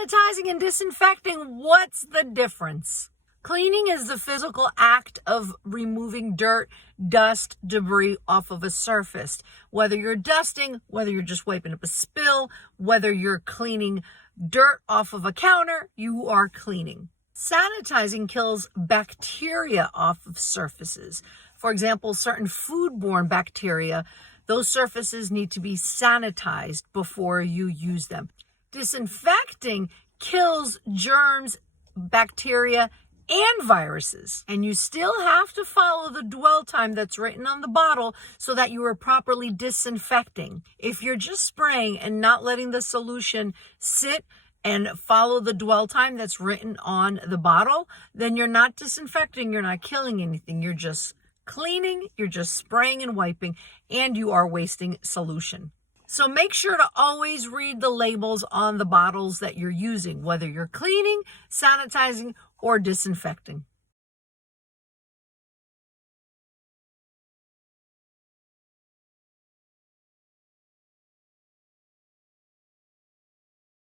Sanitizing and disinfecting, what's the difference? Cleaning is the physical act of removing dirt, dust, debris off of a surface. Whether you're dusting, whether you're just wiping up a spill, whether you're cleaning dirt off of a counter, you are cleaning. Sanitizing kills bacteria off of surfaces. For example, certain foodborne bacteria, those surfaces need to be sanitized before you use them. Disinfecting kills germs, bacteria, and viruses. And you still have to follow the dwell time that's written on the bottle so that you are properly disinfecting. If you're just spraying and not letting the solution sit and follow the dwell time that's written on the bottle, then you're not disinfecting, you're not killing anything, you're just cleaning, you're just spraying and wiping, and you are wasting solution. So make sure to always read the labels on the bottles that you're using, whether you're cleaning, sanitizing, or disinfecting.